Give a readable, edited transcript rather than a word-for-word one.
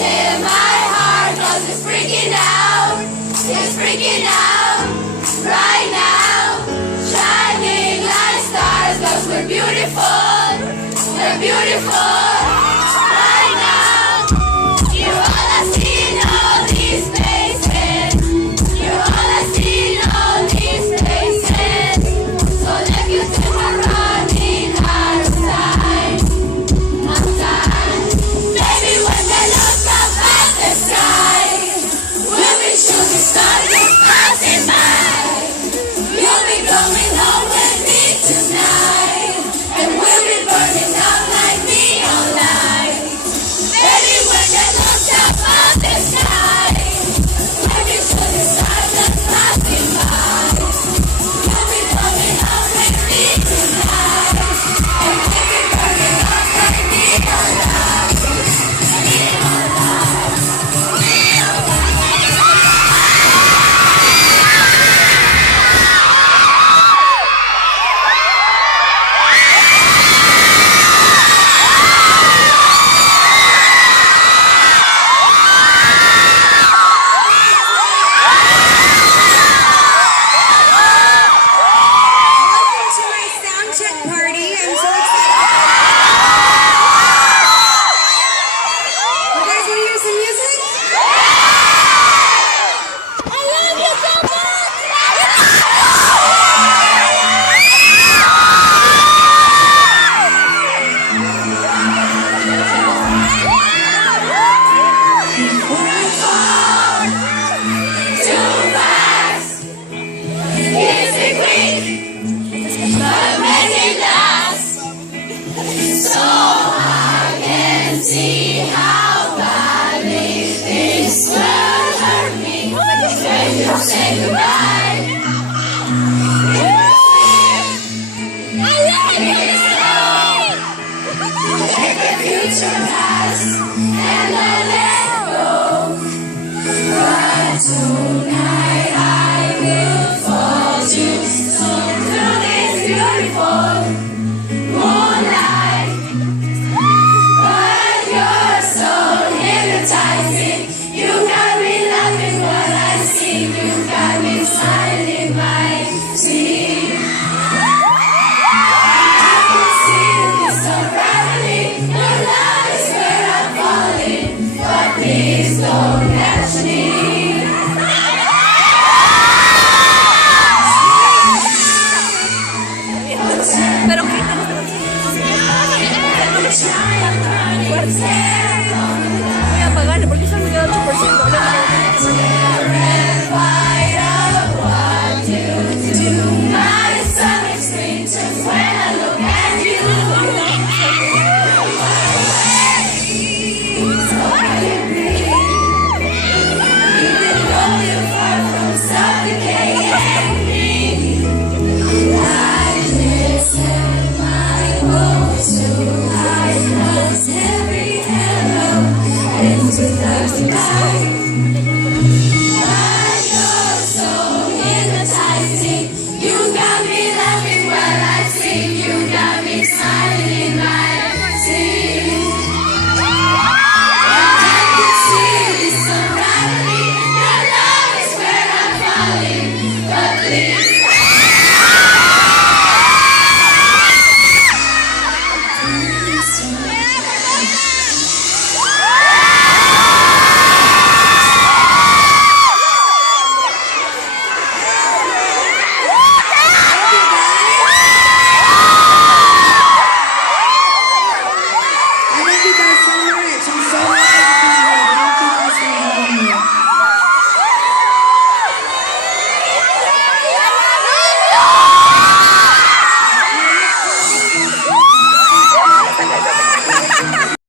in my heart, 'cause it's freaking out. It's freaking out right now. Shining like stars, 'cause we're beautiful. We're beautiful right now. You all I see in all these faces. You all I see in all these faces. So let you take my running outside. Outside. Baby, when they look up at the sky, we'll be shooting stars just passing by. You'll be going home with me tonight, and we'll be burning up like neon lights. Baby, when they look up at the sky, we'll be shooting stars just passing by. You'll be going home with me tonight, and we'll be burning up like neon lights. Neon lights. Neon Welcome to my sound check party. I'm so excited. You guys want to hear some music? I love you so too fast. Kiss it quick, but make it last. So I can see how badly this will hurt me when you say goodbye. I love you. Let the future pass and I let go. But tonight I will fold you soon through this beautiful moonlight. But you're so hypnotizing. You got me laughing when I sing. You got me smiling my sleep. I can see this unraveling. Your love is where I'm falling. But please don't catch me. Pero Voy voy a pagarle porque eso me queda 8%. Every hello into the night.